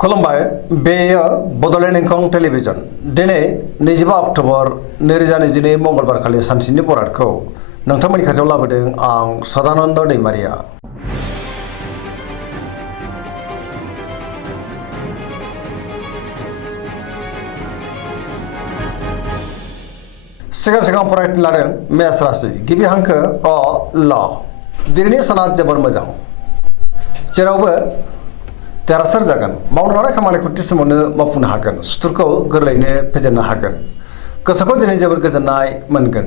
खुलुमबाय बेयो बड'लेण्ड इंखं टेलिभिजन दिनै 25 अक्ट'बर 2022 मंगलबार खालि सानसेनि बरादखौ नोंथांमोननि खाथियाव लाबोदों आं सदानन्द दैमारिया। सिगां फरायनो लादों मेष राशि गिबि हांखो अ ल दिनैनि साना जोबोर मोजां जेरावबो देरहासार जागोन मावनो लानाय खामानिखौ थि समावनो मावफुंनो हागोन सुथुरखौ गोरलैयैनो फेजेननो हागोन गोसोखौ दिनै जोबोर गोजोननाय मोनगोन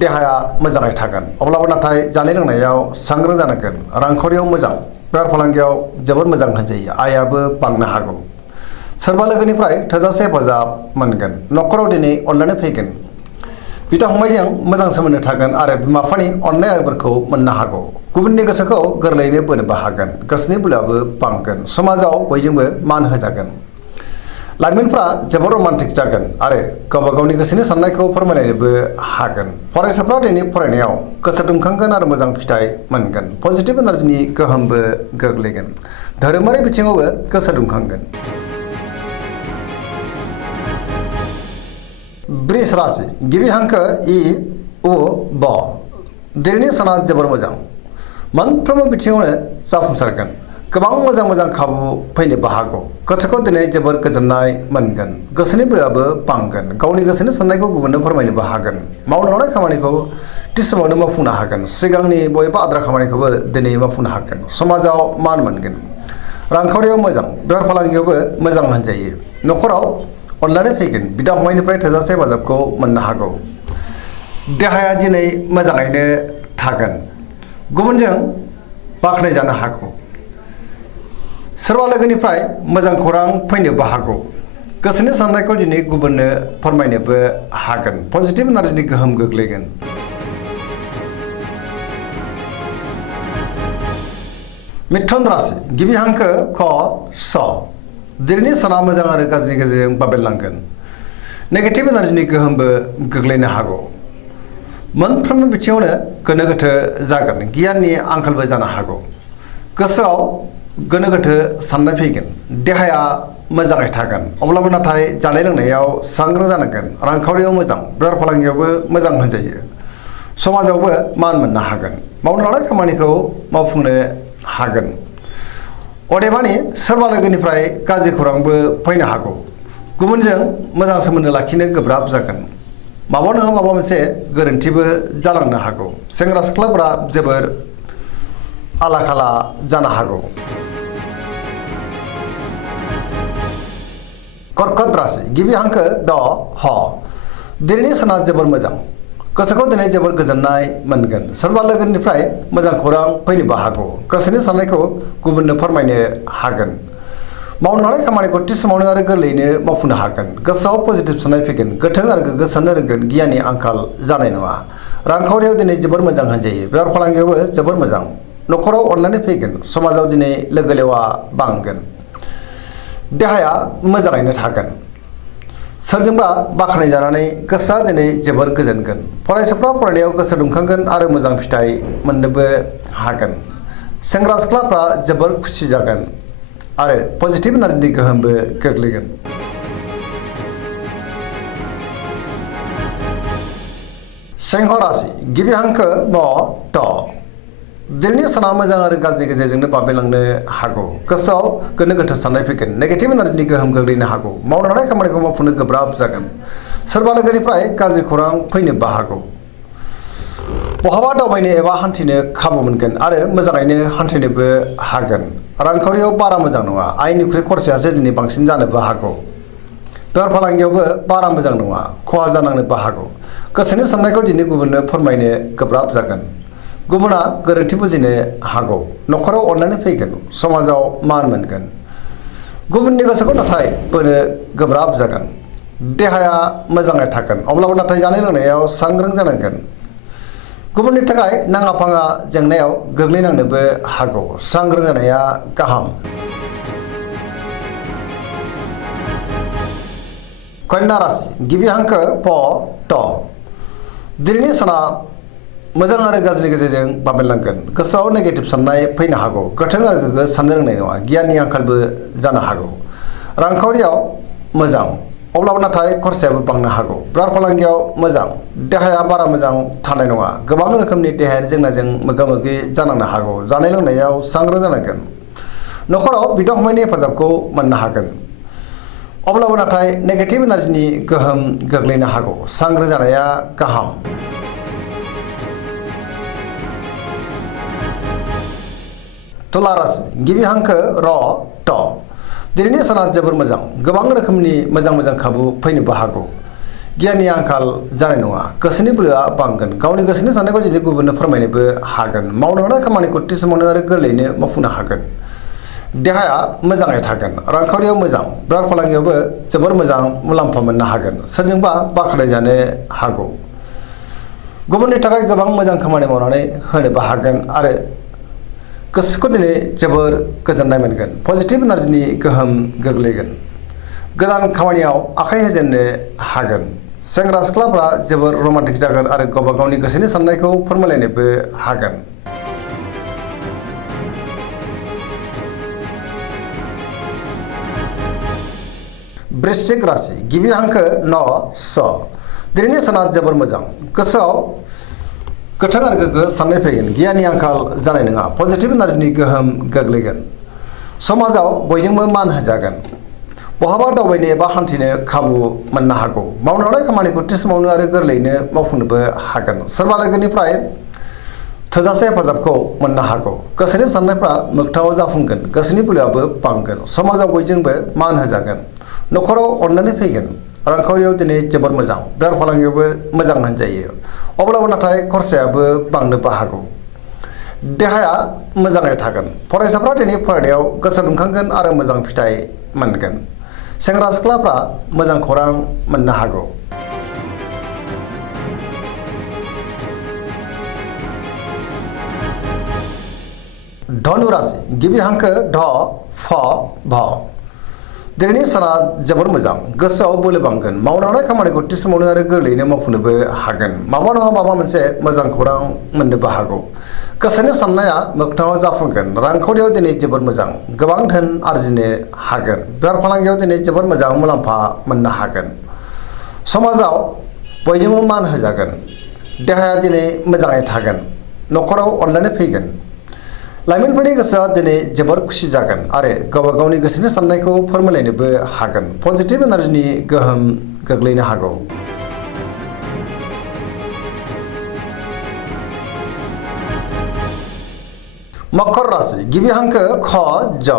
देहाया मोजाङै थागोन अब्लाबो नाथाय जानाय लोंनायाव सांग्रां जानांगोन रांखावरियाव मोजां बेफार फालांगियाव जोबोर मोजां होनजायो आयाबो बांनो हागौ सोरबा लोगोनिफ्राय थोजासे हेफाजाब मोनगोन न'खराव दिनै अनलायनाय फैगोन बिदा फंबायजों मोजां सोमोन्दो थागोन आरो बिमा बिफानि अननाय आरिफोरखौ मोननो हागौ गुबुननि गोसोखौ गोरलैयैनो बोनोबो हागोन गोसोनि बोलोआबो बांगोन समाजाव बयजोंबो मान होजागोन लाइमोनफ्रा जोबोर रमान्टिक जागोन आरो गावबा गावनि गोसोनि साननायखौ फोरमायलायनोबो हागोन फरायसाफ्रा दिनै फरायनायाव गोसो दुंखांगोन आरो मोजां फिथाइ मोनगोन पजिटिभ एनार्जिनि गोहोमबो गोग्लैगोन धोरोमारि बिथिङावबो गोसो दुंखांगोन। वृष राशि गिबि हांखो इ उ ब दिनैनि साना जोबोर मोजां मोनफ्रोमबो बिथिङावनो जाफुंसारगोन गोबां मोजां खाबु फैनोबो हागौ गोसोखौ दिनै जोबोर गोजोननाय मोनगोन गोसोनि बोलोआबो बांगोन गावनि गोसोनि साननायखौ गुबुननो फोरमायनोबो हागोन मावनो लानाय खामानिखौ थि समावनो मावफुंनो हागोन सिगांनि बयबो आद्रा खामानिखौबो दिनै मावफुंनो हागोन समाजाव मान मोनगोन रांखावरियाव मोजां बेफार फालांगियावबो मोजां होनजायो न'खराव अनलायनाय फैगोन बिदा फंबायनिफ्राय थोजासे हेफाजाबखौ मोननो हागौ देहाया दिनै मोजाङैनो थागोन गुबुनजों बाख्नायजानो हागौ सोरबा लोगोनिफ्राय मोजां खौरां फैनोबो हागौ गोसोनि साननायखौ दिनै गुबुननो फोरमायनोबो हागोन पजिटिभ एनार्जिनि गोहोम गोग्लैगोन। मिथुन राशि गिबि हांखो ख स दिनैनि साना मोजां आरो गाज्रिनि गेजेरजों बाबेरलांगोन नेगेटिभ एनार्जिनि गोहोमबो गोग्लैनो हागौ मोनफ्रोमबो बिथिङावनो गोनो गोथो जागोन गियाननि आंखालबो जानो हागौ गोसोआव गोनो गोथो साननाय फैगोन देहाया मोजाङै थागोन अब्लाबो नाथाय जानाय लोंनायाव सांग्रां जानांगोन रांखावरियाव मोजां बेफार फालांगियावबो मोजां होनजायो समाजावबो मान मोननो हागोन मावनो लानाय खामानिखौ मावफुंनो हागोन अदेबानि सोरबा लोगोनिफ्राय गाज्रि खौरांबो फैनो हागौ गुबुनजों मोजां सोमोन्दो लाखिनो गोब्राब जागोन माबा नङा माबा मोनसे गोरोन्थिबो जालांनो हागौ सेंग्रा सिख्लाफोरा जोबोर आला खाला जानो हागौ। कर्कट राशि गिबि हांखो द ह दिनैनि साना जोबोर मोजां गोसोखौ दिनै जोबोर गोजोननाय मोनगोन सोरबा लोगोनिफ्राय मोजां खौरां फैनोबो हागौ गोसोनि साननायखौ गुबुननो फोरमायनो हागोन मावनो लानाय खामानिखौ थि समावनो आरो गोरलैयैनो मावफुंनो हागोन गोसोआव पजिटिभ साननाय फैगोन गोथों आरो गोग्गो साननो रोंगोन गियाननि आंखाल जानाय नङा रांखावरियाव दिनै जोबोर मोजां होनजायो बेफार फालांगियावबो जोबोर मोजां न'खराव अनलायनाय फैगोन समाजाव दिनै लोगो लेवा बांगोन देहाया मोजाङैनो थागोन सोरजोंबा बाख्नायजानानै गोसोआ दिनै जोबोर गोजोनगोन फरायसाफ्रा फरायनायाव गोसो दुंखांगोन आरो मोजां फिथाइ मोननोबो हागोन सेंग्रा सिख्लाफ्रा जोबोर खुसि जागोन आरो पजिटिभ एनार्जिनि गोहोमबो गोग्लैगोन। सिंह राशि गिबि हांखो म ट दिनैनि साना मोजां आरो गाज्रिनि गेजेरजोंनो बाबेलांनो हागौ गोसोआव गोनो गोथो साननाय फैगोन नेगेटिभ एनार्जिनि गोहोम गोग्लैनो हागौ मावनो लानाय खामानिखौ मावफुंनो गोब्राब जागोन सोरबा लोगोनिफ्राय गाज्रि खौरां फैनोबो हागौ बहाबा दावबायनो एबा हान्थिनो खाबु मोनगोन आरो मोजाङैनो हान्थिनोबो हागोन रांखावरियाव बारा मोजां नङा आयनिख्रुइ खरसायासो दिनै बांसिन जानोबो हागौ बेफार फालांगियावबो बारा मोजां नङा खहा जानांनोबो हागौ गोसोनि साननायखौ दिनै गुबुननो फोरमायनो गोब्राब जागोन गुबुना गोरोन्थि बुजिनो हागौ न'खराव अनलायनाय फैगोन समाजाव मान मोनगोन गुबुननि गोसोखौ नाथाय बोनो गोब्राब जागोन देहाया मोजाङै थागोन अब्लाबो नाथाय जानाय लोंनायाव सांग्रां जानांगोन गुबुननि थाखाय नाङा फाङा जेंनायाव गोग्लैनांनोबो हागौ सांग्रां जानाया गाहाम। कन्या राशि गिबि हांखो प ट दिनैनि साना मोजां आरो गाज्रिनि गेजेरजों बाबेनलांगोन गोसोआव नेगेटिभ साननाय फैनो हागौ गोथों आरो गोग्गो साननो रोंनाय नङा गियाननि आंखालबो जानो हागौ रांखावरियाव मोजां अब्लाबो नाथाय खरसायाबो बांनो हागौ बेफार फालांगियाव मोजां देहाया बारा मोजां थानाय नङा गोबां रोखोमनि देहायारि जेंनाजों मोगा मोगि जानांनो हागौ जानाय लोंनायाव सांग्रां जानांगोन नखराव बिदा फंबायनि हेफाजाबखौ मोननो हागोन अब्लाबो नाथाय नेगेटिभ एनार्जिनि गोहोम गोग्लैनो हागौ सांग्रां जानाया गाहाम तुला राशि गिबि हांखो र ट दिनैनि साना जोबोर मोजां गोबां रोखोमनि मोजां खाबु फैनोबो हागौ गियाननि आंखाल जानाय नङा गोसोनि बोलोआ बांगोन गावनि गोसोनि साननायखौ जुदि गुबुननो फोरमायनोबो हागोन मावनो हानाय खामानिखौ थि समावनो आरो गोरलैयैनो मावफुंनो हागोन देहाया मोजाङै थागोन रांखावरियाव मोजां बेफार फालांगियावबो जोबोर मोजां मुलाम्फा मोननो हागोन सोरजोंबा बाख्नायजानो हागौ गुबुननि थाखाय गोबां मोजां खामानि मावनानै होनोबो हागोन आरो गोसोखौ दिनै जोबोर गोजोननाय मोनगोन पजिटिभ एनार्जिनि गोहोम गोग्लैगोन गोदान खामानियाव आखाइ होजेननो हागोन सेंग्रा सिख्लाफ्रा जोबोर रमान्टिक जागोन आरो गावबा गावनि गोसोनि साननायखौ फोरमायलायनोबो हागोन वृश्चिक राशि गिबि हांखो न स दिनैनि साना जोबोर मोजां गोसोआव गोथों आरो गोग्गो साननाय फैगोन गियाननि आंखाल जानाय नङा पजिटिभ एनार्जिनि गोहोम गोग्लैगोन समाजाव बयजोंबो मान होजागोन बहाबा दावबायनो एबा हान्थिनो खाबु मोननो हागौ मावनो हानाय खामानिखौ थि समावनो आरो गोरलैयैनो मावफुंनोबो हागोन सोरबा लोगोनिफ्राय थोजासे हेफाजाबखौ मोननो हागौ गोसोनि साननायफ्रा मोगथाङाव जाफुंगोन गोसोनि बोलोआबो बांगोन समाजाव बयजोंबो मान होजागोन नखराव अननानै फैगोन रांखावरियाव दिनै जोबोर मोजां बेफार फालांगियावबो मोजां होनजायो अब्लाबो नाथाय खरसायाबो बांनोबो हागौ देहाया मोजाङै थागोन फरायसाफ्रा दिनै फरायनायाव गोसो दुंखांगोन आरो मोजां फिथाइ मोनगोन सेंग्रा सिख्लाफ्रा मोजां खौरां मोननो हागौ धनु राशि गिबि हांखो ध फ भ दिनैनि साना जोबोर मोजां गोसोआव बोलो बांगोन मावनो हानाय खामानिखौ थि समावनो आरो गोरलैयैनो मावफुंनोबो हागोन माबा नङा माबा मोनसे मोजां खौरां मोननोबो हागौ गोसोनि साननाया मोगथाङाव जाफुंगोन रांखावरियाव दिनै जोबोर मोजां गोबां धोन आरजिनो हागोन बेफार फालांगियाव दिनै जोबोर मोजां मुलाम्फा मोननो हागोन समाजाव बयजोंबो मान होजागोन देहाया दिनै मोजाङै थागोन नखराव अनलायनाय फैगोन लाइमोनफोरनि गोसोआ दिनै जोबोर खुसि जागोन आरो गावबा गावनि गोसोनि साननायखौ फोरमायलायनोबो हागोन पजिटिभ एनार्जिनि गोहोम गोग्लैनो हागौ मकर राशि गिबि हांखो ख ज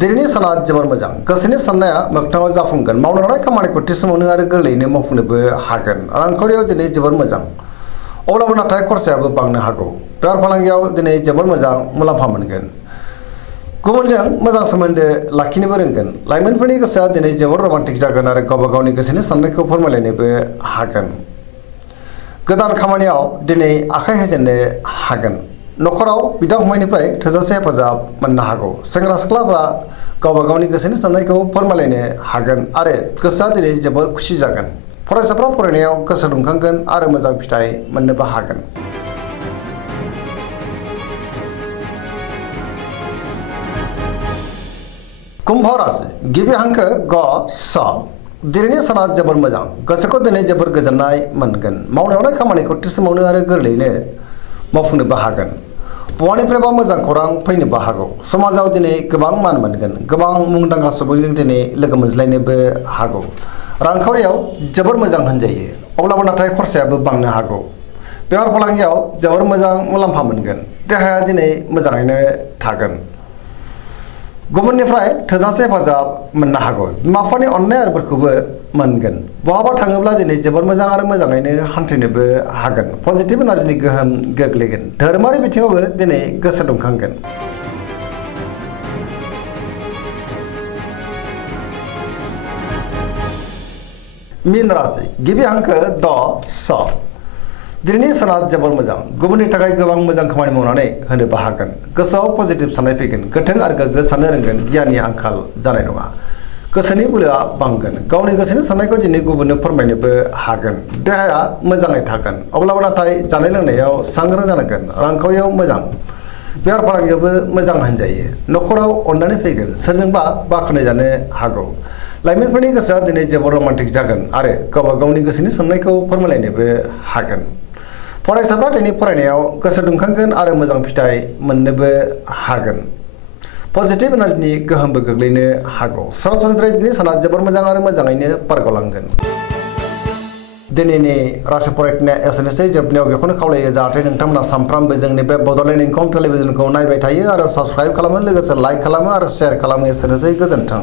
दिनैनि साना जोबोर मोजां गोसोनि साननाया मोगथाङाव जाफुंगोन मावनो हानाय खामानिखौ थि समावनो आरो गोरलैयैनो मावफुंनोबो हागोन रांखावरियाव दिनै जोबोर मोजां अब्लाबो नाथाय खरसायाबो बांनो हागौ बेफार फालांगियाव दिनै जोबोर मोजां मुलाम्फा मोनगोन गुबुनजों मोजां सोमोन्दो लाखिनोबो रोंगोन लाइमोनफोरनि गोसोआ दिनै जोबोर रमान्टिक जागोन आरो गावबा गावनि गोसोनि साननायखौ फोरमायलायनोबो हागोन गोदान खामानियाव दिनै आखाइ होजेननो हागोन नखराव बिदा फंबायनिफ्राय थोजासे हेफाजाब मोननो हागौ सेंग्रा सिख्लाफ्रा गावबा गावनि गोसोनि साननायखौ फोरमायलायनो हागोन आरो गोसोआ दिनै जोबोर खुसि जागोन फरायसाफ्रा फरायनायाव गोसो दुंखांगोन आरो मोजां फिथाइ मोननोबो हागोन कुम्भ राशि गिबि हांखो ग स दिनैनि साना जोबोर मोजां गोसोखौ दिनै जोबोर गोजोननाय मोनगोन मावनो हानाय खामानिखौ थि समावनो आरो गोरलैयैनो मावफुंनोबो हागोन बहानिफ्रायबा मोजां खौरां फैनोबो हागौ समाजाव दिनै गोबां मान मोनगोन गोबां मुंदांखा सुबुंजों दिनै लोगो मोनज्लायनोबो हागौ रांखावरियाव जोबोर मोजां होनजायो अब्लाबो नाथाय खरसायाबो बांनो हागौ बेफार फालांगियाव जोबोर मोजां मुलाम्फा मोनगोन देहाया दिनै मोजाङैनो थागोन गुबुननिफ्राय थोजासे हेफाजाब मोननो हागौ बिमा बिफानि अननाय आरो बोरखौबो मोनगोन बहाबा थाङोब्ला दिनै जोबोर मोजां आरो मोजाङैनो हान्थिनोबो हागोन पजिटिभ एनार्जिनि गोहोम गोग्लैगोन धोरोमारि बिथिङावबो दिनै गोसो दुंखांगोन मीन राशि गिबि हांखो द स दिनैनि साना जोबोर मोजां गुबुननि थाखाय गोबां मोजां खामानि मावनानै होनोबो हागोन गोसोआव पजिटिभ साननाय फैगोन गोथों आरो गोग्गो साननो रोंगोन गियाननि आंखाल जानाय नङा गोसोनि बोलोआ बांगोन गावनि गोसोनि साननायखौ दिनै गुबुननो फोरमायनोबो हागोन देहाया मोजाङै थागोन अब्लाबो नाथाय जानाय लोंनायाव सांग्रां जानांगोन रांखावरियाव मोजां बेफार फालांगियावबो मोजां होनजायो न'खराव अननानै फैगोन सोरजोंबा बाख्नायजानो हागौ लाइमोनफोरनि गोसोआ दिनै जोबोद रमान्टिक जागोन आरो गावबा गावनि गोसोनि साननायखौ फोरमायलायनोबो हागोन फरायसाफ्रा दिनै फरायनायाव गोसो दुंखांगोन आरो मोजां फिथाइ मोननोबो हागोन पजिटिभ एनार्जिनि गोहोमबो गोग्लैनो हागौ सरासनस्रायै दिनै साना जोबोर मोजां आरो मोजाङैनो बारग'लांगोन दिनैनि राशि फरायनाया एसेनोसै जोबनायाव बेखौनो खावलायो जाहाथे नोंथांमोना सानफ्रामबो जोंनि बे बड'लेण्ड इंखं टेलिभिजनखौ नायबाय थायो आरो साबस्क्राइब खालामो लोगोसे लाइक खालामो आरो शेयार खालामो एसेनोसै गोजोन्थों